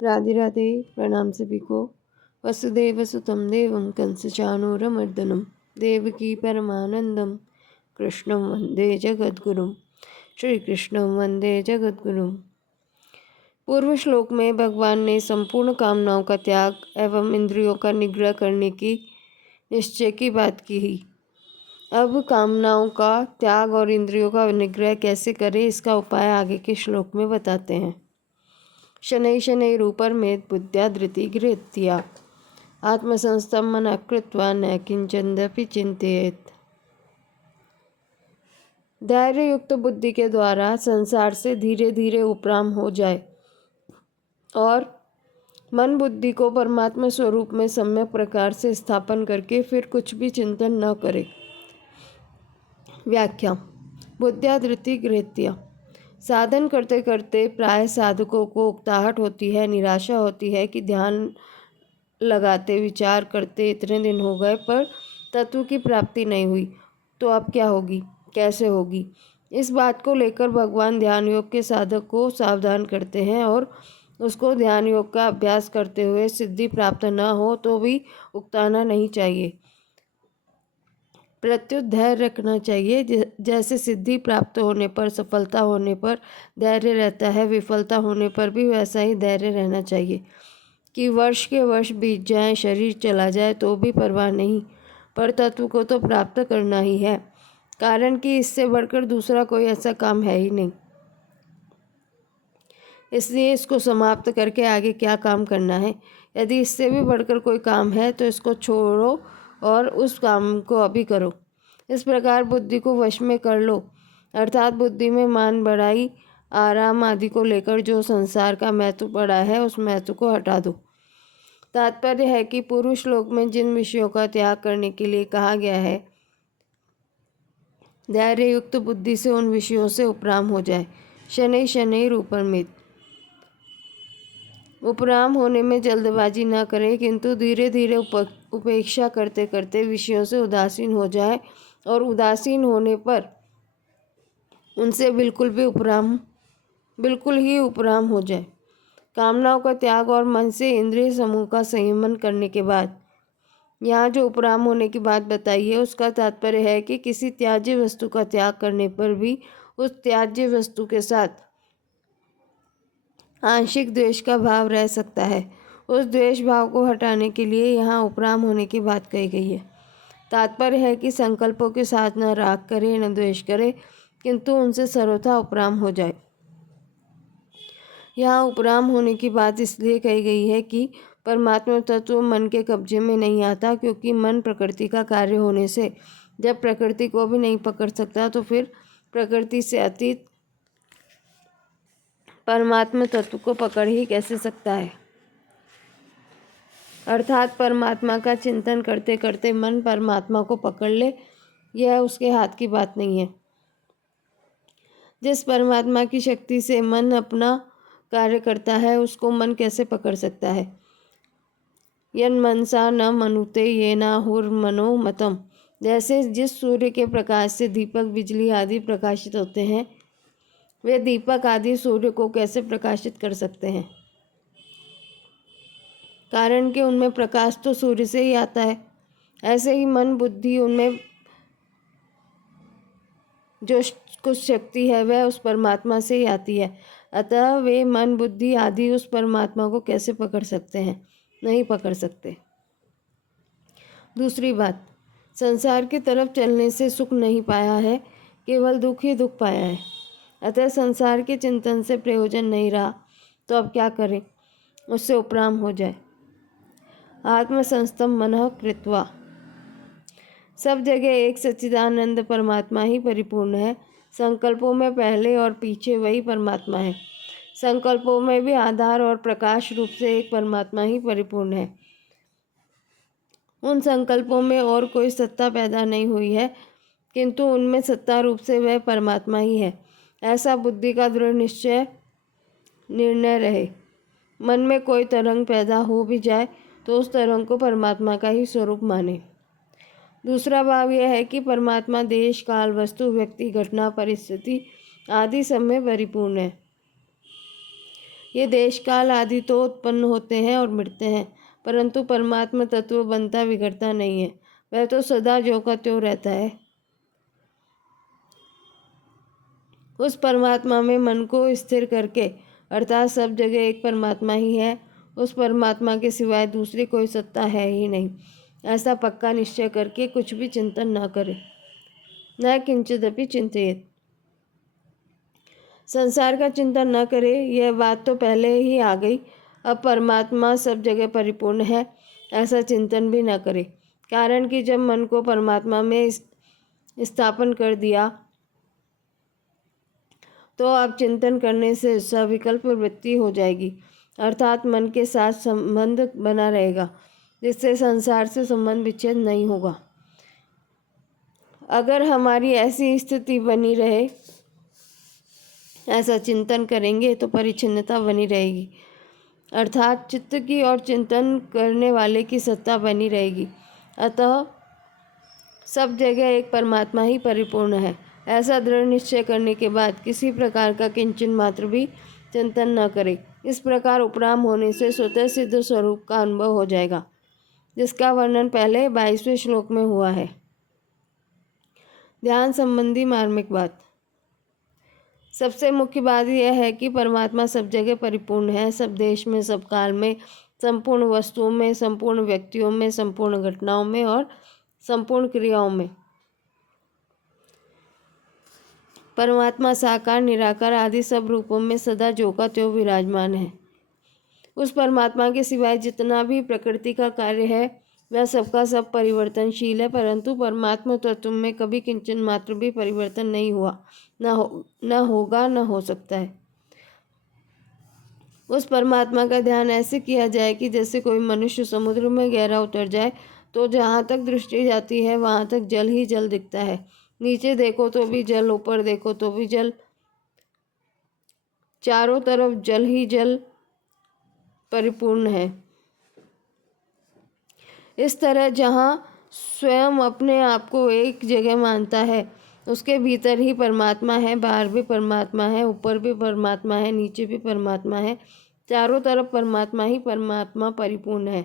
राधे राधे। प्रणाम सभी को। वसुदेव सुतं देवं कंसचाणूरमर्दनं देवकी परमानंदं कृष्णं वंदे जगद्गुरुं। श्री कृष्णं वंदे जगद्गुरुं। पूर्व श्लोक में भगवान ने संपूर्ण कामनाओं का त्याग एवं इंद्रियों का निग्रह करने की निश्चय की बात की ही। अब कामनाओं का त्याग और इंद्रियों का निग्रह कैसे करें, इसका उपाय आगे के श्लोक में बताते हैं। शनै शनैरुपरमेत् बुद्ध्या धृतिगृह्य आत्मसंस्थं मनः कृत्वा न किंचनदपि चिंतयेत्। धैर्य युक्त बुद्धि के द्वारा संसार से धीरे धीरे उपराम हो जाए और मन बुद्धि को परमात्मा स्वरूप में सम्यक प्रकार से स्थापन करके फिर कुछ भी चिंतन न करे। व्याख्या। बुद्ध्या धृति गृह्य। साधन करते करते प्राय साधकों को उकताहट होती है, निराशा होती है कि ध्यान लगाते विचार करते इतने दिन हो गए पर तत्व की प्राप्ति नहीं हुई, तो अब क्या होगी, कैसे होगी। इस बात को लेकर भगवान ध्यान योग के साधक को सावधान करते हैं और उसको ध्यान योग का अभ्यास करते हुए सिद्धि प्राप्त न हो तो भी उकताना नहीं चाहिए, प्रत्युत धैर्य रखना चाहिए। जैसे सिद्धि प्राप्त होने पर, सफलता होने पर धैर्य रहता है, विफलता होने पर भी वैसा ही धैर्य रहना चाहिए कि वर्ष के वर्ष बीत जाएं, शरीर चला जाए तो भी परवाह नहीं, पर तत्व को तो प्राप्त करना ही है, कारण कि इससे बढ़कर दूसरा कोई ऐसा काम है ही नहीं। इसलिए इसको समाप्त करके आगे क्या काम करना है। यदि इससे भी बढ़कर कोई काम है तो इसको छोड़ो और उस काम को अभी करो। इस प्रकार बुद्धि को वश में कर लो, अर्थात बुद्धि में मान बढ़ाई, आराम आदि को लेकर जो संसार का महत्व पड़ा है उस महत्व को हटा दो। तात्पर्य है कि पूर्व श्लोक में जिन विषयों का त्याग करने के लिए कहा गया है, धैर्य युक्त बुद्धि से उन विषयों से उपराम हो जाए। शनै शनैरुपरमेत्। उपराम होने में जल्दबाजी न करे, किंतु धीरे धीरे उपेक्षा करते करते विषयों से उदासीन हो जाए और उदासीन होने पर उनसे बिल्कुल ही उपराम हो जाए। कामनाओं का त्याग और मन से इंद्रिय समूह का संयमन करने के बाद यहाँ जो उपराम होने की बात बताई है उसका तात्पर्य है कि किसी त्याज्य वस्तु का त्याग करने पर भी उस त्याज्य वस्तु के साथ आंशिक द्वेष का भाव रह सकता है। उस द्वेष भाव को हटाने के लिए यहाँ उपराम होने की बात कही गई है। तात्पर्य है कि संकल्पों के साथ न राग करे न द्वेष करे, किंतु उनसे सर्वथा उपराम हो जाए। यहाँ उपराम होने की बात इसलिए कही गई है कि परमात्मा तत्व मन के कब्जे में नहीं आता, क्योंकि मन प्रकृति का कार्य होने से जब प्रकृति को भी नहीं पकड़ सकता तो फिर प्रकृति से अतीत परमात्मा तत्व को पकड़ ही कैसे सकता है। अर्थात परमात्मा का चिंतन करते करते मन परमात्मा को पकड़ ले, यह उसके हाथ की बात नहीं है। जिस परमात्मा की शक्ति से मन अपना कार्य करता है उसको मन कैसे पकड़ सकता है। यन मनसा न मनुते ये नाहुर्मनो मतम। जैसे जिस सूर्य के प्रकाश से दीपक बिजली आदि प्रकाशित होते हैं, वे दीपक आदि सूर्य को कैसे प्रकाशित कर सकते हैं, कारण कि उनमें प्रकाश तो सूर्य से ही आता है। ऐसे ही मन बुद्धि, उनमें जो कुछ शक्ति है वह उस परमात्मा से ही आती है। अतः वे मन बुद्धि आदि उस परमात्मा को कैसे पकड़ सकते हैं, नहीं पकड़ सकते। दूसरी बात, संसार की तरफ चलने से सुख नहीं पाया है, केवल दुख ही दुख पाया है। अतः संसार के चिंतन से प्रयोजन नहीं रहा तो अब क्या करें, उससे उपराम हो जाए। आत्मसंस्थम मनः कृत्वा। सब जगह एक सच्चिदानंद परमात्मा ही परिपूर्ण है। संकल्पों में पहले और पीछे वही परमात्मा है। संकल्पों में भी आधार और प्रकाश रूप से एक परमात्मा ही परिपूर्ण है। उन संकल्पों में और कोई सत्ता पैदा नहीं हुई है, किंतु उनमें सत्ता रूप से वह परमात्मा ही है। ऐसा बुद्धि का दृढ़ निश्चय निर्णय रहे। मन में कोई तरंग पैदा हो भी जाए तो उस तरंग को परमात्मा का ही स्वरूप माने। दूसरा भाव यह है कि परमात्मा देश काल वस्तु व्यक्ति घटना परिस्थिति आदि सब में परिपूर्ण है। ये देश काल आदि तो उत्पन्न होते हैं और मिटते हैं, परंतु परमात्मा तत्व बनता बिगड़ता नहीं है। वह तो सदा ज्यों का त्यों रहता है। उस परमात्मा में मन को स्थिर करके, अर्थात सब जगह एक परमात्मा ही है, उस परमात्मा के सिवाय दूसरी कोई सत्ता है ही नहीं, ऐसा पक्का निश्चय करके कुछ भी चिंतन न करे। न किंचिदपि चिंतित, संसार का चिंतन न करे, यह बात तो पहले ही आ गई। अब परमात्मा सब जगह परिपूर्ण है, ऐसा चिंतन भी न करे। कारण कि जब मन को परमात्मा में स्थापन कर दिया तो अब चिंतन करने से सविकल्प वृत्ति हो जाएगी, अर्थात मन के साथ संबंध बना रहेगा, जिससे संसार से संबंध विच्छेद नहीं होगा। अगर हमारी ऐसी स्थिति बनी रहे, ऐसा चिंतन करेंगे तो परिच्छिन्नता बनी रहेगी, अर्थात चित्त की और चिंतन करने वाले की सत्ता बनी रहेगी। अतः सब जगह एक परमात्मा ही परिपूर्ण है, ऐसा दृढ़ निश्चय करने के बाद किसी प्रकार का किंचन मात्र भी चिंतन न करे। इस प्रकार उपराम होने से स्वतः सिद्ध स्वरूप का अनुभव हो जाएगा, जिसका वर्णन पहले 22वें श्लोक में हुआ है। ध्यान संबंधी मार्मिक बात। सबसे मुख्य बात यह है कि परमात्मा सब जगह परिपूर्ण है, सब देश में, सब काल में, संपूर्ण वस्तुओं में, संपूर्ण व्यक्तियों में, संपूर्ण घटनाओं में और संपूर्ण क्रियाओं में। परमात्मा साकार, निराकार आदि सब रूपों में सदा ज्यों का त्यों विराजमान है। उस परमात्मा के सिवाय जितना भी प्रकृति का कार्य है वह सबका सब परिवर्तनशील है, परंतु परमात्मा तत्व में कभी किंचन मात्र भी परिवर्तन नहीं हुआ, न होगा, न हो सकता है। उस परमात्मा का ध्यान ऐसे किया जाए कि जैसे कोई मनुष्य समुद्र में गहरा उतर जाए तो जहाँ तक दृष्टि जाती है वहाँ तक जल ही जल दिखता है। नीचे देखो तो भी जल, ऊपर देखो तो भी जल, चारों तरफ जल ही जल परिपूर्ण है। इस तरह जहाँ स्वयं अपने आप को एक जगह मानता है, उसके भीतर ही परमात्मा है, बाहर भी परमात्मा है, ऊपर भी परमात्मा है, नीचे भी परमात्मा है, चारों तरफ परमात्मा ही परमात्मा परिपूर्ण है।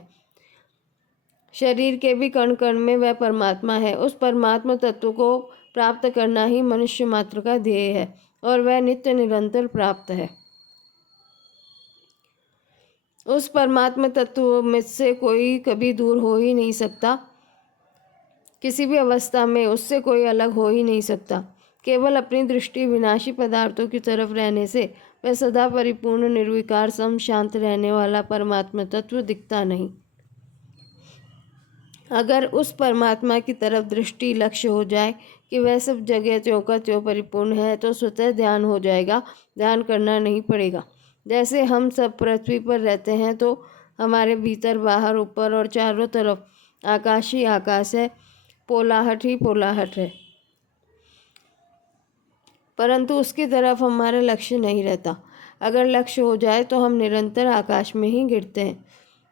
शरीर के भी कण कण में वह परमात्मा है। उस परमात्मा तत्व को प्राप्त करना ही मनुष्य मात्र का ध्येय है और वह नित्य निरंतर प्राप्त है। उस परमात्मा तत्व में से कोई कभी दूर हो ही नहीं सकता, किसी भी अवस्था में उससे कोई अलग हो ही नहीं सकता। केवल अपनी दृष्टि विनाशी पदार्थों की तरफ रहने से वह सदा परिपूर्ण, निर्विकार, सम, शांत रहने वाला परमात्मा तत्व दिखता नहीं। अगर उस परमात्मा की तरफ दृष्टि लक्ष्य हो जाए कि वह सब जगह त्यों का त्यों परिपूर्ण है तो स्वतः ध्यान हो जाएगा, ध्यान करना नहीं पड़ेगा। जैसे हम सब पृथ्वी पर रहते हैं तो हमारे भीतर, बाहर, ऊपर और चारों तरफ आकाश ही आकाश है, पोलाहट ही पोलाहट है, परंतु उसकी तरफ हमारा लक्ष्य नहीं रहता। अगर लक्ष्य हो जाए तो हम निरंतर आकाश में ही गिरते हैं,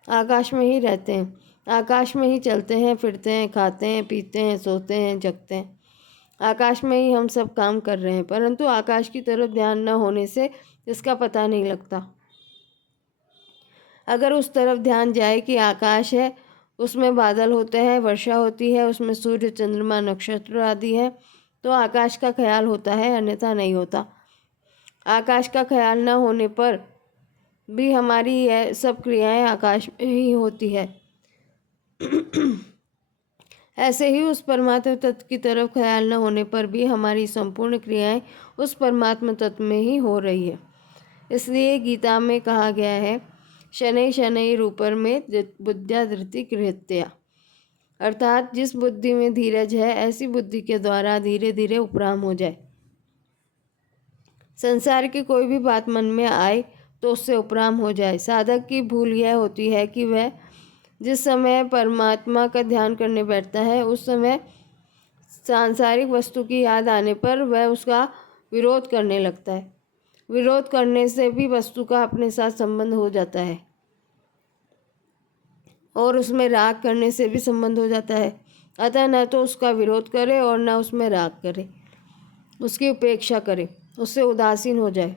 आकाश में ही रहते हैं, आकाश में ही चलते हैं, फिरते हैं, खाते हैं, पीते हैं, सोते हैं, जगते हैं। आकाश में ही हम सब काम कर रहे हैं, परंतु आकाश की तरफ ध्यान न होने से इसका पता नहीं लगता। अगर उस तरफ ध्यान जाए कि आकाश है, उसमें बादल होते हैं, वर्षा होती है, उसमें सूर्य, चंद्रमा, नक्षत्र आदि है, तो आकाश का ख्याल होता है, अन्यथा नहीं होता। आकाश का ख्याल न होने पर भी हमारी यह सब क्रियाएं आकाश में ही होती है। ऐसे ही उस परमात्मा तत्व की तरफ ख्याल न होने पर भी हमारी संपूर्ण क्रियाएं उस परमात्मा तत्व में ही हो रही है। इसलिए गीता में कहा गया है, शनै शनै रूपर में बुद्ध्या धृति कृत्या, अर्थात जिस बुद्धि में धीरज है ऐसी बुद्धि के द्वारा धीरे धीरे उपराम हो जाए। संसार की कोई भी बात मन में आए तो उससे उपराम हो जाए। साधक की भूल यह होती है कि वह जिस समय परमात्मा का ध्यान करने बैठता है उस समय सांसारिक वस्तु की याद आने पर वह उसका विरोध करने लगता है। विरोध करने से भी वस्तु का अपने साथ संबंध हो जाता है और उसमें राग करने से भी संबंध हो जाता है। अतः न तो उसका विरोध करे और न उसमें राग करे, उसकी उपेक्षा करे, उससे उदासीन हो जाए।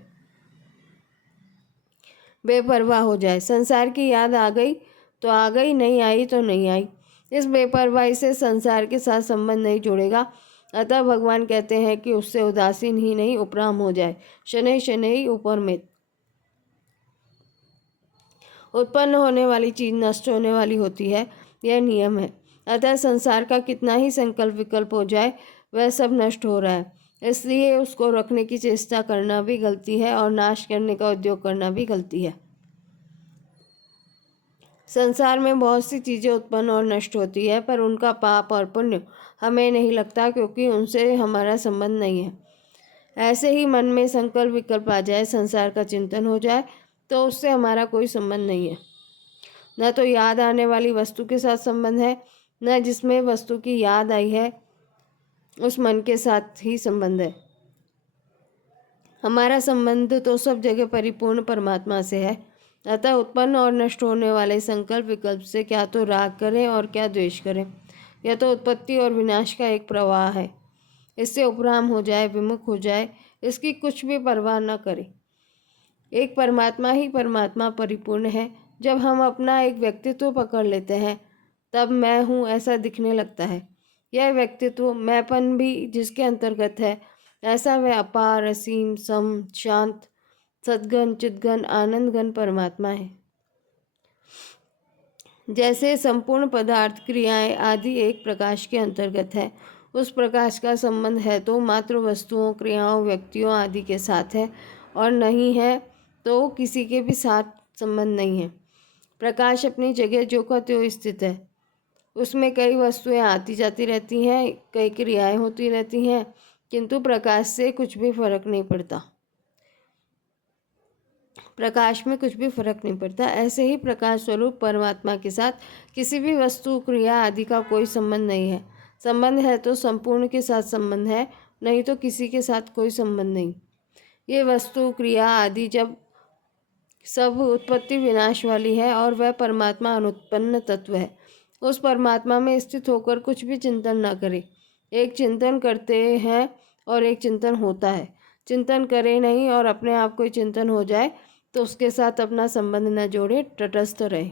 बेपरवाह हो जाए। संसार की याद आ गई तो आ गई, नहीं आई तो नहीं आई। इस बेपरवाही से संसार के साथ संबंध नहीं जुड़ेगा। अतः भगवान कहते हैं कि उससे उदासीन ही नहीं उपराम हो जाए। शनैः शनैः उपरमेत। उत्पन्न होने वाली चीज नष्ट होने वाली होती है, यह नियम है। अतः संसार का कितना ही संकल्प विकल्प हो जाए, वह सब नष्ट हो रहा है। इसलिए उसको रखने की चेष्टा करना भी गलती है और नाश करने का उद्योग करना भी गलती है। संसार में बहुत सी चीज़ें उत्पन्न और नष्ट होती है, पर उनका पाप और पुण्य हमें नहीं लगता, क्योंकि उनसे हमारा संबंध नहीं है। ऐसे ही मन में संकल्प विकल्प आ जाए, संसार का चिंतन हो जाए, तो उससे हमारा कोई संबंध नहीं है। न तो याद आने वाली वस्तु के साथ संबंध है, न जिसमें वस्तु की याद आई है उस मन के साथ ही संबंध है। हमारा संबंध तो सब जगह परिपूर्ण परमात्मा से है। अतः उत्पन्न और नष्ट होने वाले संकल्प विकल्प से क्या तो राग करें और क्या द्वेष करें। यह तो उत्पत्ति और विनाश का एक प्रवाह है। इससे उपराम हो जाए, विमुख हो जाए, इसकी कुछ भी परवाह न करें। एक परमात्मा ही परमात्मा परिपूर्ण है। जब हम अपना एक व्यक्तित्व पकड़ लेते हैं, तब मैं हूँ ऐसा दिखने लगता है। यह व्यक्तित्व मैंपन भी जिसके अंतर्गत है, ऐसा वह अपार, असीम, सम, शांत, सद्गन, चिद्गन, आनंदगन परमात्मा है। जैसे संपूर्ण पदार्थ, क्रियाएं आदि एक प्रकाश के अंतर्गत है, उस प्रकाश का संबंध है तो मात्र वस्तुओं, क्रियाओं, व्यक्तियों आदि के साथ है, और नहीं है तो किसी के भी साथ संबंध नहीं है। प्रकाश अपनी जगह जो का त्यों स्थित है। उसमें कई वस्तुएं आती जाती रहती हैं, कई क्रियाएं होती रहती हैं, किंतु प्रकाश से कुछ भी फर्क नहीं पड़ता। प्रकाश में कुछ भी फर्क नहीं पड़ता। ऐसे ही प्रकाश स्वरूप परमात्मा के साथ किसी भी वस्तु, क्रिया आदि का कोई संबंध नहीं है। संबंध है तो संपूर्ण के साथ संबंध है, नहीं तो किसी के साथ कोई संबंध नहीं। ये वस्तु, क्रिया आदि जब सब उत्पत्ति विनाश वाली है और वह परमात्मा अनुत्पन्न तत्व है, उस परमात्मा में स्थित होकर कुछ भी चिंतन न करे। एक चिंतन करते हैं और एक चिंतन होता है। चिंतन करे नहीं और अपने आप को चिंतन हो जाए तो उसके साथ अपना संबंध न जोड़े, तटस्थ रहे।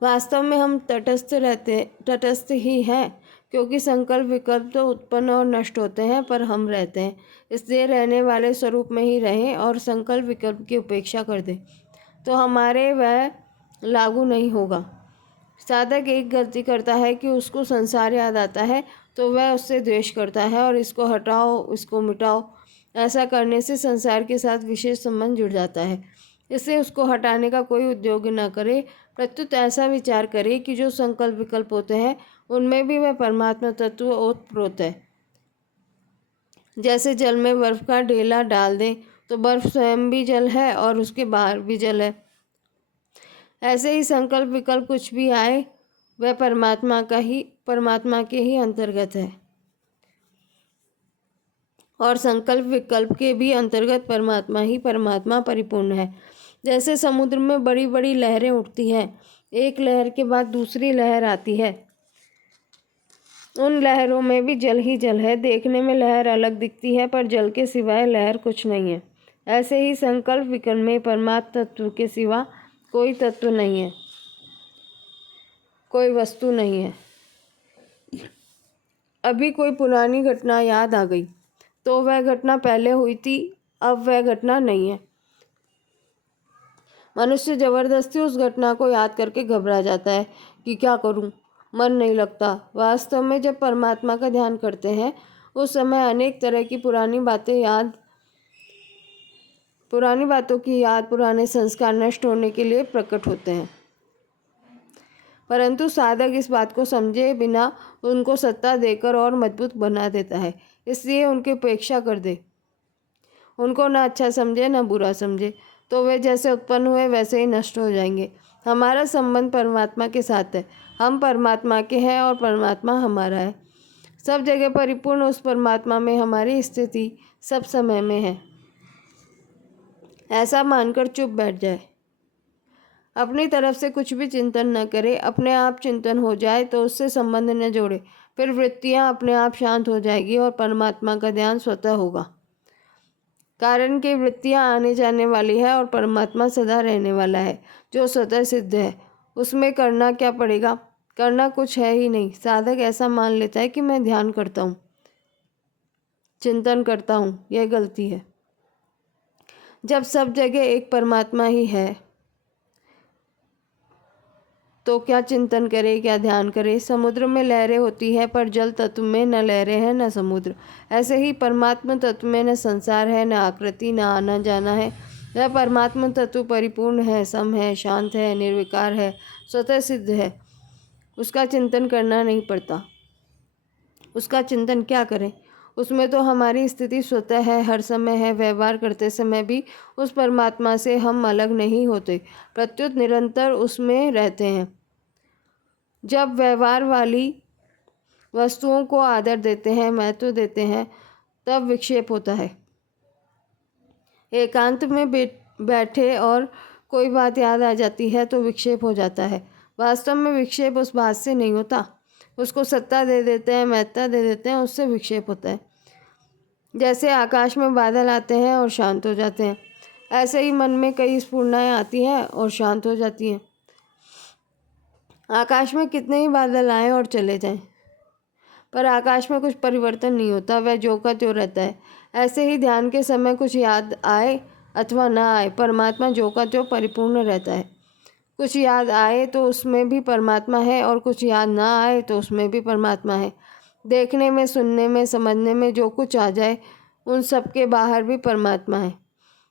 वास्तव में हम तटस्थ ही हैं, क्योंकि संकल्प विकल्प तो उत्पन्न और नष्ट होते हैं, पर हम रहते हैं। इसलिए रहने वाले स्वरूप में ही रहें और संकल्प विकल्प की उपेक्षा कर दें, तो हमारे वह लागू नहीं होगा। साधक एक गलती करता है कि उसको संसार याद आता है तो वह उससे द्वेष करता है और इसको हटाओ, इसको मिटाओ। ऐसा करने से संसार के साथ विशेष संबंध जुड़ जाता है। इससे उसको हटाने का कोई उद्योग न करे, प्रत्युत ऐसा विचार करे कि जो संकल्प विकल्प होते हैं उनमें भी वह परमात्मा तत्व ओतप्रोत है। जैसे जल में बर्फ का ढेला डाल दें तो बर्फ स्वयं भी जल है और उसके बाहर भी जल है। ऐसे ही संकल्प विकल्प कुछ भी आए, वह परमात्मा के ही अंतर्गत है, और संकल्प विकल्प के भी अंतर्गत परमात्मा परिपूर्ण है। जैसे समुद्र में बड़ी बड़ी लहरें उठती हैं, एक लहर के बाद दूसरी लहर आती है, उन लहरों में भी जल ही जल है। देखने में लहर अलग दिखती है, पर जल के सिवाय लहर कुछ नहीं है। ऐसे ही संकल्प विकल्प में परमात्म तत्व के सिवा कोई तत्व नहीं है, कोई वस्तु नहीं है। अभी कोई पुरानी घटना याद आ गई तो वह घटना पहले हुई थी, अब वह घटना नहीं है। मनुष्य जबरदस्ती उस घटना को याद करके घबरा जाता है कि क्या करूं, मन नहीं लगता। वास्तव में जब परमात्मा का ध्यान करते हैं उस समय अनेक तरह की पुरानी बातों की याद, पुराने संस्कार नष्ट होने के लिए प्रकट होते हैं। परंतु साधक इस बात को समझे बिना उनको सत्ता देकर और मजबूत बना देता है। इसलिए उनकी उपेक्षा कर दे, उनको न अच्छा समझे न बुरा समझे, तो वे जैसे उत्पन्न हुए वैसे ही नष्ट हो जाएंगे। हमारा संबंध परमात्मा के साथ है, हम परमात्मा के हैं और परमात्मा हमारा है। सब जगह परिपूर्ण उस परमात्मा में हमारी स्थिति सब समय में है, ऐसा मानकर चुप बैठ जाए। अपनी तरफ से कुछ भी चिंतन न करे, अपने आप चिंतन हो जाए तो उससे संबंध न जोड़े, फिर वृत्तियां अपने आप शांत हो जाएगी और परमात्मा का ध्यान स्वतः होगा। कारण की वृत्तियाँ आने जाने वाली है और परमात्मा सदा रहने वाला है जो स्वतः सिद्ध है। उसमें करना क्या पड़ेगा? करना कुछ है ही नहीं। साधक ऐसा मान लेता है कि मैं ध्यान करता हूँ, चिंतन करता हूँ। यह गलती है। जब सब जगह एक परमात्मा ही है तो क्या चिंतन करे, क्या ध्यान करे? समुद्र में लहरें होती है पर जल तत्व में न लहरें हैं न समुद्र। ऐसे ही परमात्मा तत्व में न संसार है, न आकृति, न आना जाना है। वह परमात्मा तत्व परिपूर्ण है, सम है, शांत है, निर्विकार है, स्वतः सिद्ध है। उसका चिंतन करना नहीं पड़ता। उसका चिंतन क्या करें? उसमें तो हमारी स्थिति स्वतः है, हर समय है। व्यवहार करते समय भी उस परमात्मा से हम अलग नहीं होते, प्रत्युत निरंतर उसमें रहते हैं। जब व्यवहार वाली वस्तुओं को आदर देते हैं, महत्व देते हैं, तब विक्षेप होता है। एकांत में बैठे और कोई बात याद आ जाती है तो विक्षेप हो जाता है। वास्तव में विक्षेप उस बात से नहीं होता। उसको सत्ता दे देते हैं, महत्ता दे देते हैं, उससे विक्षेप होता है। जैसे आकाश में बादल आते हैं और शांत हो जाते हैं, ऐसे ही मन में कई स्फुरणाएँ आती हैं और शांत हो जाती हैं। आकाश में कितने ही बादल आएँ और चले जाएं, पर आकाश में कुछ परिवर्तन नहीं होता, वह ज्यों का त्यों रहता है। ऐसे ही ध्यान के समय कुछ याद आए अथवा ना आए, परमात्मा ज्यों का त्यों परिपूर्ण रहता है। कुछ याद आए तो उसमें भी परमात्मा है और कुछ याद ना आए तो उसमें भी परमात्मा है। देखने में, सुनने में, समझने में जो कुछ आ जाए, उन सब के बाहर भी परमात्मा है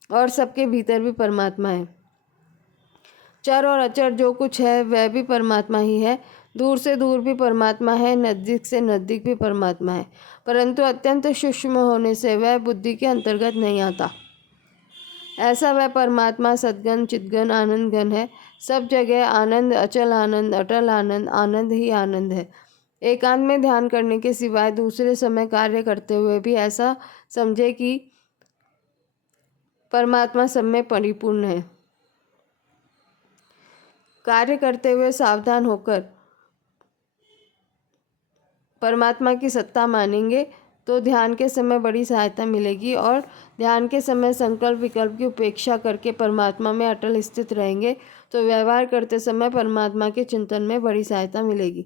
और सबके भीतर भी परमात्मा है। चर और अचर जो कुछ है वह भी परमात्मा ही है। दूर से दूर भी परमात्मा है, नज़दीक से नज़दीक भी परमात्मा है, परंतु अत्यंत सूक्ष्म होने से वह बुद्धि के अंतर्गत नहीं आता। ऐसा वह परमात्मा सद्गन, चिद्गन, आनंद घन है। सब जगह आनंद, अचल आनंद, अटल आनंद, आनंद ही आनंद है। एकांत में ध्यान करने के सिवाय दूसरे समय कार्य करते हुए भी ऐसा समझे कि परमात्मा सब में परिपूर्ण है। कार्य करते हुए सावधान होकर परमात्मा की सत्ता मानेंगे तो ध्यान के समय बड़ी सहायता मिलेगी, और ध्यान के समय संकल्प विकल्प की उपेक्षा करके परमात्मा में अटल स्थित रहेंगे तो व्यवहार करते समय परमात्मा के चिंतन में बड़ी सहायता मिलेगी।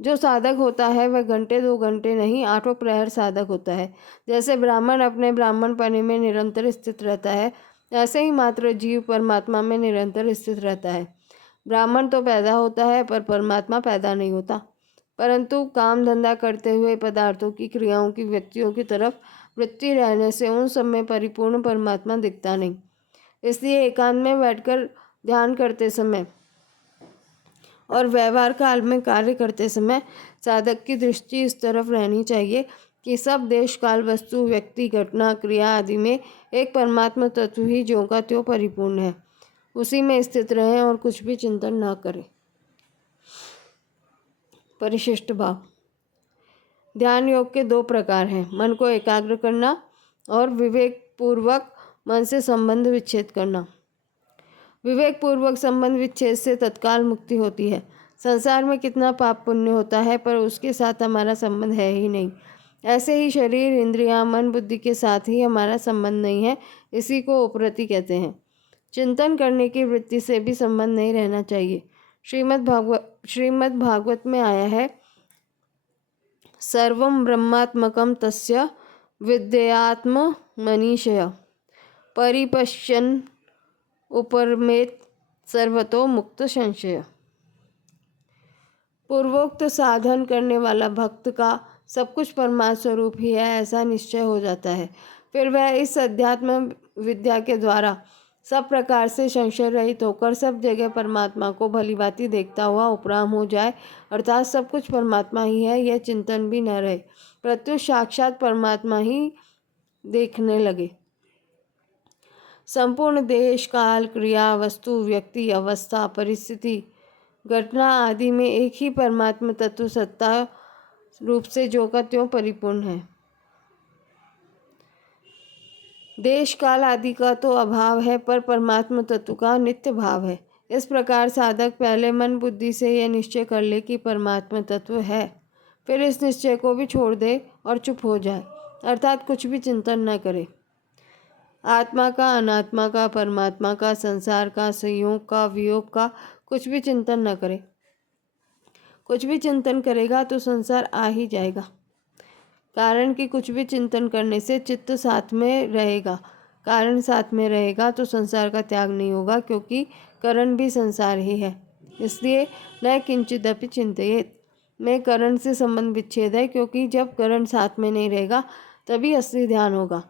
जो साधक होता है वह घंटे 2 घंटे नहीं, 8 प्रहर साधक होता है। जैसे ब्राह्मण अपने ब्राह्मणपने में निरंतर स्थित रहता है, ऐसे ही मात्र जीव परमात्मा में निरंतर स्थित रहता है। ब्राह्मण तो पैदा होता है पर परमात्मा पैदा नहीं होता, परंतु काम धंधा करते हुए पदार्थों की, क्रियाओं की, व्यक्तियों की तरफ वृत्ति रहने से उन सब में परिपूर्ण परमात्मा दिखता नहीं। इसलिए एकांत में बैठकर ध्यान करते समय और व्यवहार काल में कार्य करते समय साधक की दृष्टि इस तरफ रहनी चाहिए कि सब देश, काल, वस्तु, व्यक्ति, घटना, क्रिया आदि में एक परमात्मा तत्व ही ज्यों का त्यों परिपूर्ण है। उसी में स्थित रहें और कुछ भी चिंतन ना करें। परिशिष्ट भाव। ध्यान योग के 2 प्रकार हैं, मन को एकाग्र करना और विवेक पूर्वक मन से संबंध विच्छेद करना। विवेक पूर्वक संबंध विच्छेद से तत्काल मुक्ति होती है। संसार में कितना पाप पुण्य होता है पर उसके साथ हमारा संबंध है ही नहीं। ऐसे ही शरीर, इंद्रियां, मन, बुद्धि के साथ ही हमारा संबंध नहीं है। इसी को उपरति कहते हैं। चिंतन करने की वृत्ति से भी संबंध नहीं रहना चाहिए। श्रीमद् भागवत में आया है, सर्वं ब्रह्मात्मकं तस्य विद्यात्म मनीषया परिपश्यन् उपरमेत सर्वतो मुक्त संशय। पूर्वोक्त साधन करने वाला भक्त का सब कुछ परमात्मा स्वरूप ही है ऐसा निश्चय हो जाता है। फिर वह इस अध्यात्म विद्या के द्वारा सब प्रकार से संशय रहित होकर सब जगह परमात्मा को भलीभांति देखता हुआ उपराम हो जाए, अर्थात सब कुछ परमात्मा ही है, यह चिंतन भी न रहे, प्रत्युत साक्षात परमात्मा ही देखने लगे। संपूर्ण देश, काल, क्रिया, वस्तु, व्यक्ति, अवस्था, परिस्थिति, घटना आदि में एक ही परमात्मा तत्व सत्ता रूप से ज्यों का त्यों परिपूर्ण है। देश, काल आदि का तो अभाव है पर परमात्मा तत्व का नित्य भाव है। इस प्रकार साधक पहले मन बुद्धि से यह निश्चय कर ले कि परमात्मा तत्व है, फिर इस निश्चय को भी छोड़ दे और चुप हो जाए, अर्थात कुछ भी चिंतन न करे। आत्मा का, अनात्मा का, परमात्मा का, संसार का, संयोग का, वियोग का कुछ भी चिंतन न करे। कुछ भी चिंतन करेगा तो संसार आ ही जाएगा, कारण कि कुछ भी चिंतन करने से चित्त साथ में रहेगा। कारण साथ में रहेगा तो संसार का त्याग नहीं होगा, क्योंकि करण भी संसार ही है। इसलिए न किंचिदपि चिंतयेत में करण से संबंध विच्छेद है, क्योंकि जब करण साथ में नहीं रहेगा तभी असली ध्यान होगा।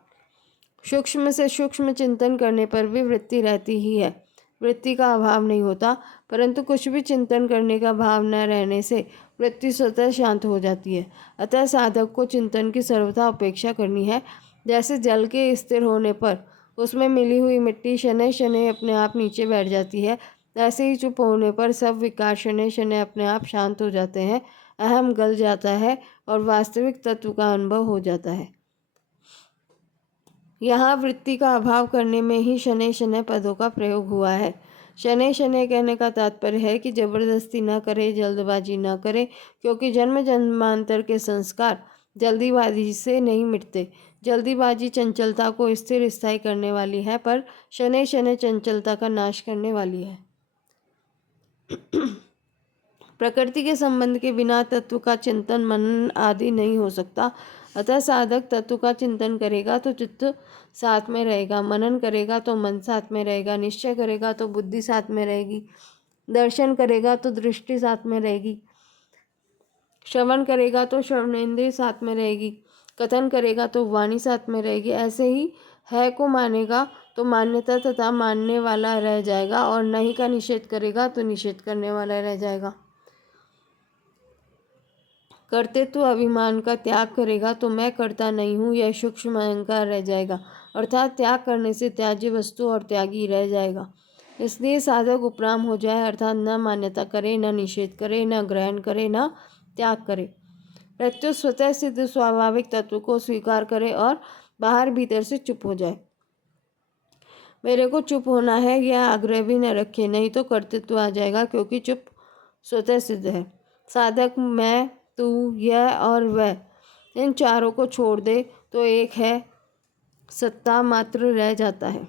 सूक्ष्म से सूक्ष्म चिंतन करने पर भी वृत्ति रहती ही है, वृत्ति का अभाव नहीं होता, परंतु कुछ भी चिंतन करने का भाव न रहने से वृत्ति स्वतः शांत हो जाती है। अतः साधक को चिंतन की सर्वथा उपेक्षा करनी है। जैसे जल के स्थिर होने पर उसमें मिली हुई मिट्टी शनै शनै अपने आप नीचे बैठ जाती है, ऐसे ही चुप होने पर सब विकार शनै शनै अपने आप शांत हो जाते हैं, अहम गल जाता है और वास्तविक तत्व का अनुभव हो जाता है। यहाँ वृत्ति का अभाव करने में ही शनै शनै पदों का प्रयोग हुआ है। शनै शनै कहने का तात्पर्य है कि जबरदस्ती न करे, जल्दबाजी न करे, क्योंकि जन्म जन्मांतर के संस्कार जल्दीबाजी से नहीं मिटते। जल्दीबाजी चंचलता को स्थिर स्थायी करने वाली है, पर शनै शनै चंचलता का नाश करने वाली है। प्रकृति के संबंध के बिना तत्व का चिंतन मनन आदि नहीं हो सकता। अतः साधक तत्व का चिंतन करेगा तो चित्त साथ में रहेगा, मनन करेगा तो मन साथ में रहेगा, निश्चय करेगा तो बुद्धि साथ में रहेगी, दर्शन करेगा तो दृष्टि साथ में रहेगी, श्रवण करेगा तो श्रवणेंद्रिय साथ में रहेगी, कथन करेगा तो वाणी साथ में रहेगी। ऐसे ही है को मानेगा तो मान्यता तथा मानने वाला रह जाएगा, और नहीं का निषेध करेगा तो निषेध करने वाला रह जाएगा। कर्तृत्व अभिमान का त्याग करेगा तो मैं करता नहीं हूँ, यह सूक्ष्म अहंकार रह जाएगा, अर्थात त्याग करने से त्याज्य वस्तु और त्यागी रह जाएगा। इसलिए साधक उपराम हो जाए, अर्थात न मान्यता करे, न निषेध करे, न ग्रहण करे, न त्याग करे। प्रत्युत स्वतः सिद्ध स्वाभाविक तत्व को स्वीकार करे और बाहर भीतर से चुप हो जाए। मेरे को चुप होना है यह आग्रह भी न रखे, नहीं तो कर्तृत्व आ जाएगा, क्योंकि चुप स्वतः सिद्ध है। साधक मैं, तू, यह और वह इन चारों को छोड़ दे तो एक है सत्ता मात्र रह जाता है।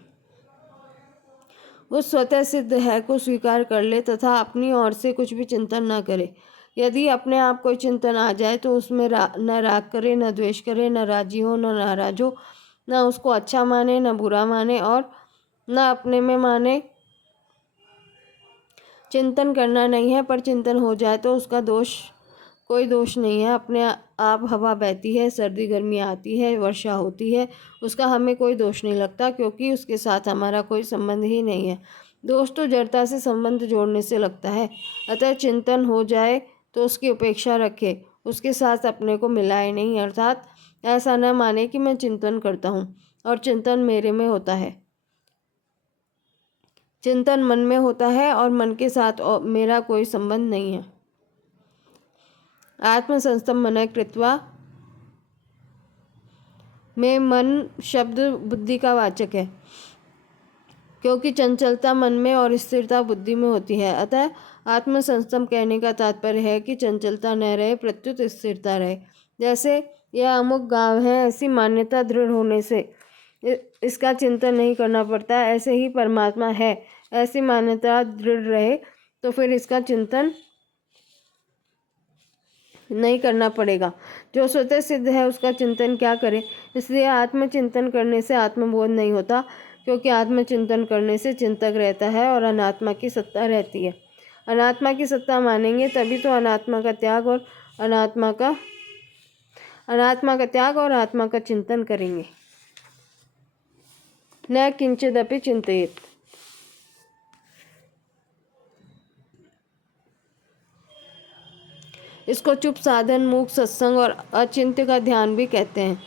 उस स्वतः सिद्ध है को स्वीकार कर ले तथा अपनी ओर से कुछ भी चिंतन न करे। यदि अपने आप कोई चिंतन आ जाए तो उसमें न राग करे, न द्वेष करे, न राजी हो, न नाराज हो, न उसको अच्छा माने, न बुरा माने और न अपने में माने। चिंतन करना नहीं है, पर चिंतन हो जाए तो उसका कोई दोष नहीं है। अपने आप हवा बहती है, सर्दी गर्मी आती है, वर्षा होती है, उसका हमें कोई दोष नहीं लगता, क्योंकि उसके साथ हमारा कोई संबंध ही नहीं है। दोष तो जड़ता से संबंध जोड़ने से लगता है। अतः चिंतन हो जाए तो उसकी उपेक्षा रखे, उसके साथ अपने को मिलाए नहीं, अर्थात ऐसा न माने कि मैं चिंतन करता हूँ और चिंतन मेरे में होता है। चिंतन मन में होता है और मन के साथ मेरा कोई संबंध नहीं है। आत्मसंस्थम मनः कृत्वा में मन शब्द बुद्धि का वाचक है, क्योंकि चंचलता मन में और स्थिरता बुद्धि में होती है। अतः आत्मसंस्थम कहने का तात्पर्य है कि चंचलता न रहे, प्रत्युत स्थिरता रहे। जैसे यह अमुक गांव है, ऐसी मान्यता दृढ़ होने से इसका चिंतन नहीं करना पड़ता। ऐसे ही परमात्मा है, ऐसी मान्यता दृढ़ रहे तो फिर इसका चिंतन नहीं करना पड़ेगा। जो स्वतः सिद्ध है उसका चिंतन क्या करे। इसलिए आत्मचिंतन करने से आत्मबोध नहीं होता, क्योंकि आत्मचिंतन करने से चिंतक रहता है और अनात्मा की सत्ता रहती है। अनात्मा की सत्ता मानेंगे तभी तो अनात्मा का त्याग और आत्मा का चिंतन करेंगे। न किंचिदपि चिंतयेत। इसको चुप साधन, मूक सत्संग और अचिंत्य का ध्यान भी कहते हैं।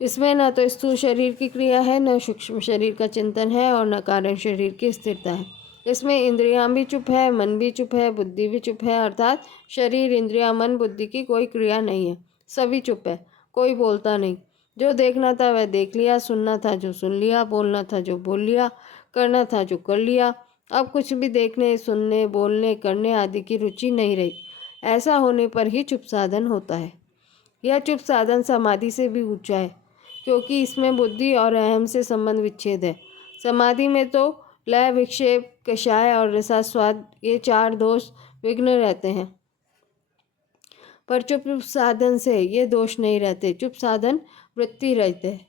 इसमें न तो स्थूल शरीर की क्रिया है, न सूक्ष्म शरीर का चिंतन है और न कारण शरीर की स्थिरता है। इसमें इंद्रियां भी चुप है, मन भी चुप है, बुद्धि भी चुप है, अर्थात शरीर, इंद्रिया, मन, बुद्धि की कोई क्रिया नहीं है, सभी चुप है, कोई बोलता नहीं। जो देखना था वह देख लिया, सुनना था जो सुन लिया, बोलना था जो बोल लिया, करना था जो कर लिया। अब कुछ भी देखने, सुनने, बोलने, करने आदि की रुचि नहीं रही। ऐसा होने पर ही चुप साधन होता है। यह चुप साधन समाधि से भी ऊंचा है, क्योंकि इसमें बुद्धि और अहम से संबंध विच्छेद है। समाधि में तो लय, विक्षेप, कषाय और रसास्वाद ये 4 दोष विघ्न रहते हैं, पर चुप साधन से ये दोष नहीं रहते। चुप साधन वृत्ति रहते हैं।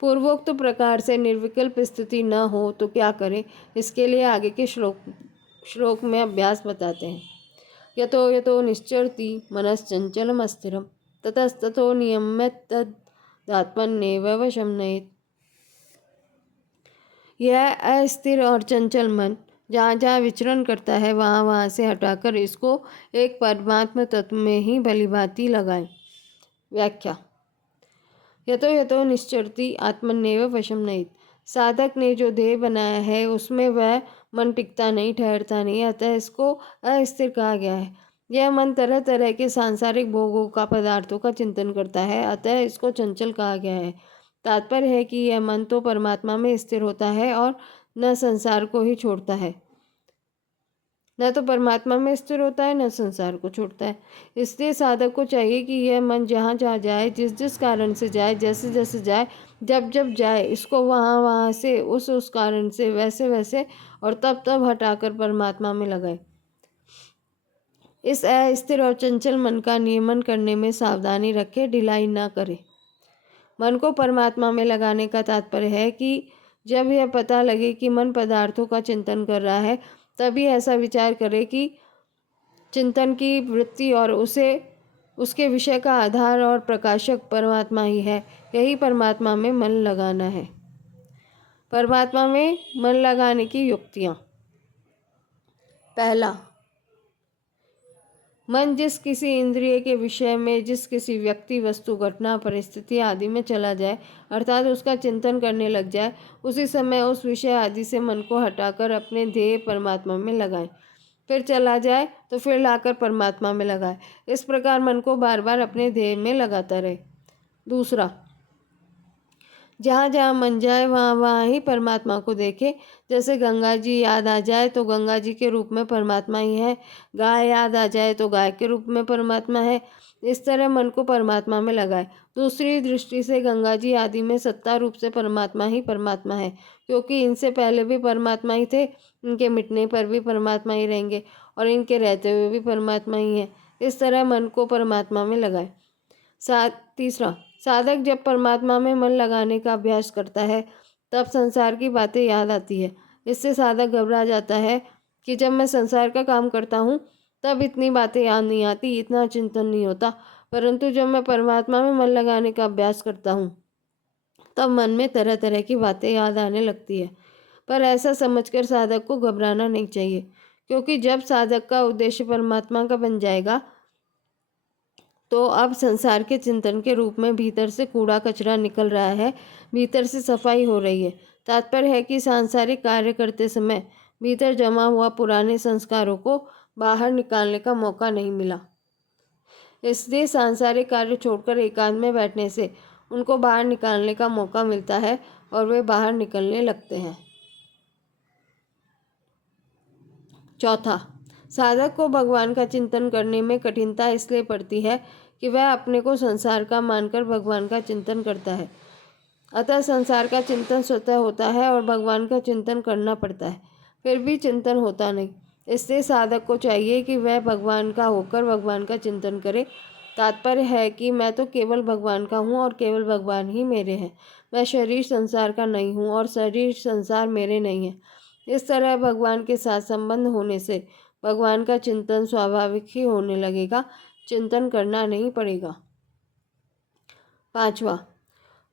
पूर्वोक्त प्रकार से निर्विकल्प स्थिति न हो तो क्या करें, इसके लिए आगे के श्लोक में अभ्यास बताते हैं। यतो यतो निश्चरति मनश्चंचलम अस्थिरम ततस्ततो नियम्यत तदात्मन्नेव वशं नयेत्। यह अस्थिर और चंचल मन जहाँ जहाँ विचरण करता है वहाँ वहाँ से हटाकर इसको एक परमात्म तत्व में ही भलीभांति लगाएं। व्याख्या। यतो यतो निश्चरति आत्मन्नेव वशं नयेत्। साधक ने जो देह बनाया है उसमें वह मन टिकता नहीं, ठहरता नहीं, अतः इसको अस्थिर कहा गया है। यह मन तरह तरह के सांसारिक भोगों का, पदार्थों का चिंतन करता है, अतः इसको चंचल कहा गया है। तात्पर्य है कि यह मन तो परमात्मा में स्थिर होता है और न संसार को ही छोड़ता है, न तो परमात्मा में स्थिर होता है न संसार को छोड़ता है। इसलिए साधक को चाहिए कि यह मन जहाँ जहाँ जाए, जिस जिस कारण से जाए, जैसे जैसे जाए, जब जब जाए, इसको वहाँ वहाँ से, उस कारण से, वैसे वैसे और तब तब हटाकर परमात्मा में लगाए। इस अस्थिर और चंचल मन का नियमन करने में सावधानी रखे, ढिलाई न करे। मन को परमात्मा में लगाने का तात्पर्य है कि जब यह पता लगे कि मन पदार्थों का चिंतन कर रहा है, तभी ऐसा विचार करे कि चिंतन की वृत्ति और उसके विषय का आधार और प्रकाशक परमात्मा ही है। यही परमात्मा में मन लगाना है। परमात्मा में मन लगाने की युक्तियाँ। पहला, मन जिस किसी इंद्रिय के विषय में, जिस किसी व्यक्ति, वस्तु, घटना, परिस्थिति आदि में चला जाए, अर्थात उसका चिंतन करने लग जाए, उसी समय उस विषय आदि से मन को हटाकर अपने ध्येय परमात्मा में लगाए। फिर चला जाए तो फिर लाकर परमात्मा में लगाए। इस प्रकार मन को बार बार अपने ध्येय में लगाता रहे। दूसरा, जहाँ जहाँ मन जाए वहाँ वहाँ ही परमात्मा को देखे। जैसे गंगा जी याद आ जाए तो गंगा जी के रूप में परमात्मा ही है, गाय याद आ जाए तो गाय के रूप में परमात्मा है। इस तरह मन को परमात्मा में लगाए। दूसरी दृष्टि से गंगा जी आदि में सत्ता रूप से परमात्मा ही परमात्मा है, क्योंकि इनसे पहले भी परमात्मा ही थे, इनके मिटने पर भी परमात्मा ही रहेंगे और इनके रहते हुए भी परमात्मा ही है। इस तरह मन को परमात्मा में लगाए। तीसरा, साधक जब परमात्मा में मन लगाने का अभ्यास करता है तब संसार की बातें याद आती है। इससे साधक घबरा जाता है कि जब मैं संसार का काम करता हूँ तब इतनी बातें याद नहीं आती, इतना चिंतन नहीं होता, परंतु जब मैं परमात्मा में मन लगाने का अभ्यास करता हूँ तब मन में तरह तरह की बातें याद आने लगती है। पर ऐसा समझकर साधक को घबराना नहीं चाहिए, क्योंकि जब साधक का उद्देश्य परमात्मा का बन जाएगा तो अब संसार के चिंतन के रूप में भीतर से कूड़ा कचरा निकल रहा है, भीतर से सफाई हो रही है। तात्पर्य है कि सांसारिक कार्य करते समय भीतर जमा हुआ पुराने संस्कारों को बाहर निकालने का मौका नहीं मिला। इसलिए सांसारिक कार्य छोड़कर एकांत में बैठने से उनको बाहर निकालने का मौका मिलता है और वे बाहर निकलने लगते हैं। चौथा, साधक को भगवान का चिंतन करने में कठिनता इसलिए पड़ती है कि वह अपने को संसार का मानकर भगवान का चिंतन करता है। अतः संसार का चिंतन स्वतः होता है और भगवान का चिंतन करना पड़ता है, फिर भी चिंतन होता नहीं। इसलिए साधक को चाहिए कि वह भगवान का होकर भगवान का चिंतन करे। तात्पर्य है कि मैं तो केवल भगवान का हूँ और केवल भगवान ही मेरे हैं। मैं शरीर संसार का नहीं हूँ और शरीर संसार मेरे नहीं है। इस तरह भगवान के साथ संबंध होने से भगवान का चिंतन स्वाभाविक ही होने लगेगा, चिंतन करना नहीं पड़ेगा। पांचवा,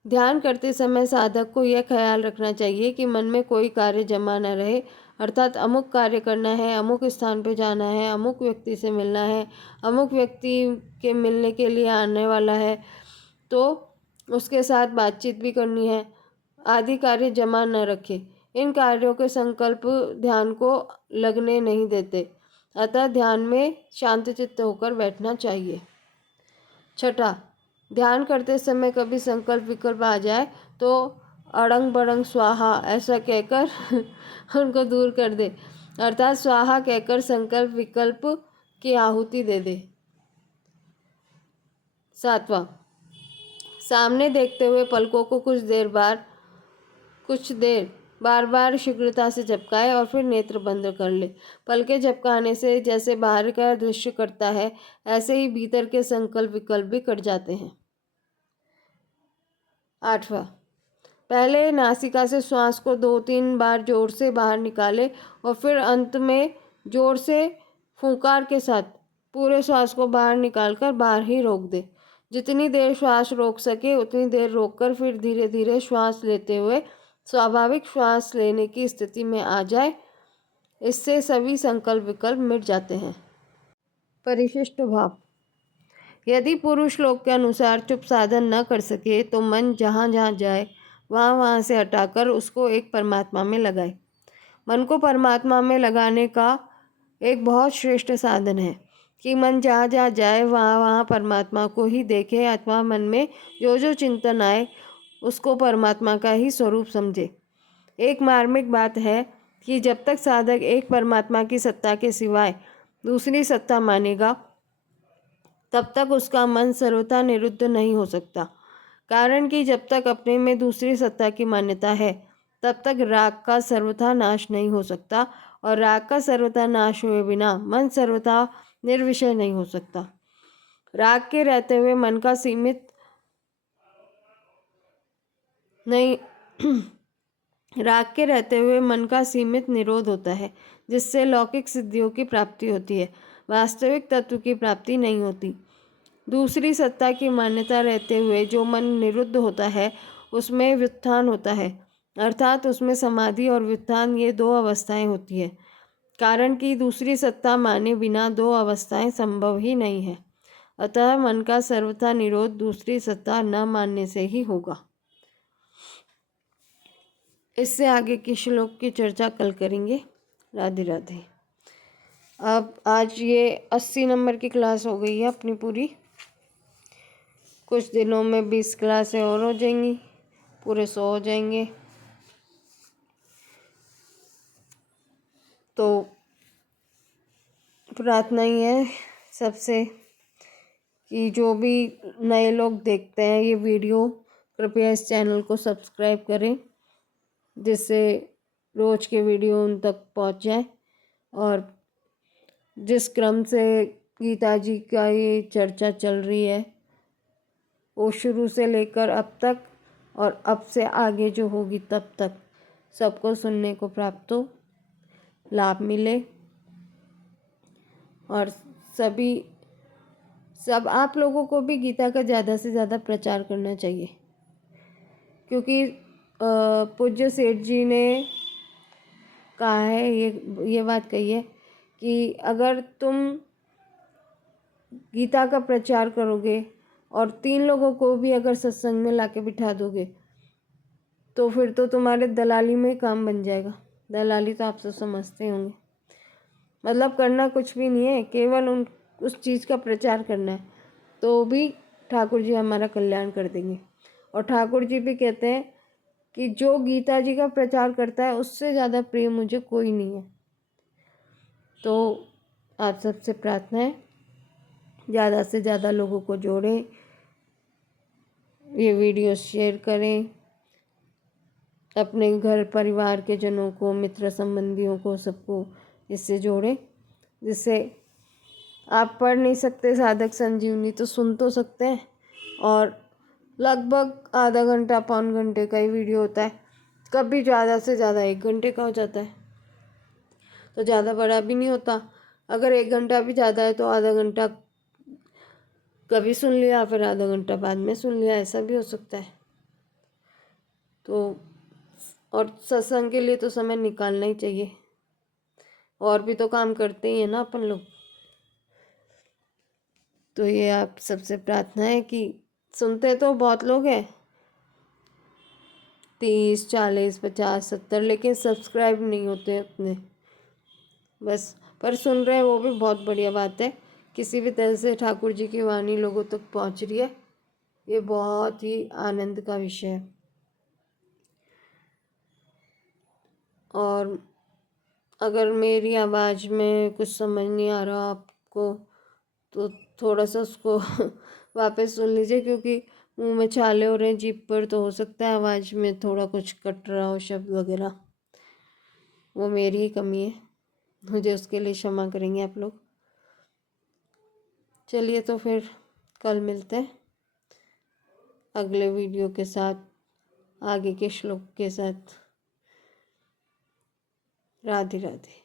ध्यान करते समय साधक को यह ख्याल रखना चाहिए कि मन में कोई कार्य जमा न रहे, अर्थात अमुक कार्य करना है, अमुक स्थान पर जाना है, अमुक व्यक्ति से मिलना है, अमुक व्यक्ति के मिलने के लिए आने वाला है तो उसके साथ बातचीत भी करनी है, आदि कार्य जमा न रखे। इन कार्यों के संकल्प ध्यान को लगने नहीं देते, अतः ध्यान में शांतचित्त होकर बैठना चाहिए। छठा, ध्यान करते समय कभी संकल्प विकल्प आ जाए तो अड़ंग बड़ंग स्वाहा ऐसा कहकर उनको दूर कर दे, अर्थात स्वाहा कहकर संकल्प विकल्प की आहुति दे दे। सातवां, सामने देखते हुए पलकों को कुछ देर बार बार शीघ्रता से झपकाए और फिर नेत्र बंद कर ले। पलकें झपकाने से जैसे बाहर का दृश्य कटता है, ऐसे ही भीतर के संकल्प विकल्प भी कट जाते हैं। 8वां, पहले नासिका से श्वास को 2-3 बार जोर से बाहर निकाले और फिर अंत में जोर से फूंकार के साथ पूरे श्वास को बाहर निकालकर बाहर ही रोक दे। जितनी देर श्वास रोक सके उतनी देर रोककर फिर धीरे धीरे श्वास लेते हुए स्वाभाविक श्वास लेने की स्थिति में आ जाए। इससे सभी संकल्प विकल्प मिट जाते हैं। परिशिष्ट भाव। यदि पुरुष लोक के अनुसार चुप साधन न कर सके तो मन जहाँ जहाँ जाए वहाँ से हटाकर उसको एक परमात्मा में लगाए। मन को परमात्मा में लगाने का एक बहुत श्रेष्ठ साधन है कि मन जहाँ जहाँ जाए वहाँ परमात्मा को ही देखे अथवा मन में जो जो चिंतन आए उसको परमात्मा का ही स्वरूप समझे। एक मार्मिक बात है कि जब तक साधक एक परमात्मा की सत्ता के सिवाय दूसरी सत्ता मानेगा तब तक उसका मन सर्वथा निरुद्ध नहीं हो सकता। कारण कि जब तक अपने में दूसरी सत्ता की मान्यता है तब तक राग का सर्वथा नाश नहीं हो सकता और राग का सर्वथा नाश हुए बिना मन सर्वथा निर्विषय नहीं हो सकता। राग के रहते हुए मन का सीमित नहीं राग के रहते हुए मन का सीमित निरोध होता है, जिससे लौकिक सिद्धियों की प्राप्ति होती है, वास्तविक तत्व की प्राप्ति नहीं होती। दूसरी सत्ता की मान्यता रहते हुए जो मन निरुद्ध होता है उसमें व्युत्थान होता है, अर्थात उसमें समाधि और व्युत्थान ये दो अवस्थाएं होती है। कारण कि दूसरी सत्ता माने बिना दो अवस्थाएं संभव ही नहीं है। अतः मन का सर्वथा निरोध दूसरी सत्ता न मानने से ही होगा। इससे आगे की श्लोक की चर्चा कल करेंगे। राधे राधे। अब आज ये 80 नंबर की क्लास हो गई है अपनी पूरी। कुछ दिनों में 20 क्लासें और हो जाएंगी, पूरे 100 हो जाएंगे। तो प्रार्थना ही है सबसे कि जो भी नए लोग देखते हैं ये वीडियो, कृपया इस चैनल को सब्सक्राइब करें, जिससे रोज़ के वीडियो उन तक पहुंच जाए। और जिस क्रम से गीता जी का ये चर्चा चल रही है वो शुरू से लेकर अब तक और अब से आगे जो होगी तब तक सबको सुनने को प्राप्त हो, लाभ मिले और सब आप लोगों को भी गीता का ज़्यादा से ज़्यादा प्रचार करना चाहिए। क्योंकि पूज्य सेठ जी ने कहा है, ये बात कही है कि अगर तुम गीता का प्रचार करोगे और 3 लोगों को भी अगर सत्संग में लाके बिठा दोगे तो फिर तो तुम्हारे दलाली में काम बन जाएगा। दलाली तो आप सब समझते होंगे, मतलब करना कुछ भी नहीं है, केवल उस चीज़ का प्रचार करना है, तो भी ठाकुर जी हमारा कल्याण कर देंगे। और ठाकुर जी भी कहते हैं कि जो गीता जी का प्रचार करता है उससे ज़्यादा प्रिय मुझे कोई नहीं है। तो आप सबसे प्रार्थना है ज़्यादा से ज़्यादा लोगों को जोड़ें, ये वीडियो शेयर करें, अपने घर परिवार के जनों को, मित्र संबंधियों को, सबको इससे जोड़ें, जिससे आप पढ़ नहीं सकते साधक संजीवनी तो सुन तो सकते हैं। और लगभग आधा घंटा पौन घंटे का ही वीडियो होता है, कभी ज़्यादा से ज़्यादा 1 घंटे का हो जाता है, तो ज़्यादा बड़ा भी नहीं होता। अगर 1 घंटा भी ज़्यादा है तो आधा घंटा कभी सुन लिया, फिर आधा घंटा बाद में सुन लिया, ऐसा भी हो सकता है। तो और सत्संग के लिए तो समय निकालना ही चाहिए, और भी तो काम करते ही है ना अपन लोग। तो ये आप सबसे प्रार्थना है कि सुनते तो बहुत लोग हैं, 30, 40, 50, 70, लेकिन सब्सक्राइब नहीं होते अपने, बस पर सुन रहे हैं, वो भी बहुत बढ़िया बात है। किसी भी तरह से ठाकुर जी की वाणी लोगों तक पहुंच रही है, ये बहुत ही आनंद का विषय है। और अगर मेरी आवाज़ में कुछ समझ नहीं आ रहा आपको तो थोड़ा सा उसको वापस सुन लीजिए, क्योंकि मुंह में छाले हो रहे हैं जीभ पर, तो हो सकता है आवाज़ में थोड़ा कुछ कट रहा हो शब्द वगैरह, वो मेरी ही कमी है, मुझे उसके लिए क्षमा करेंगे आप लोग। चलिए तो फिर कल मिलते हैं अगले वीडियो के साथ, आगे के श्लोक के साथ। राधे राधे।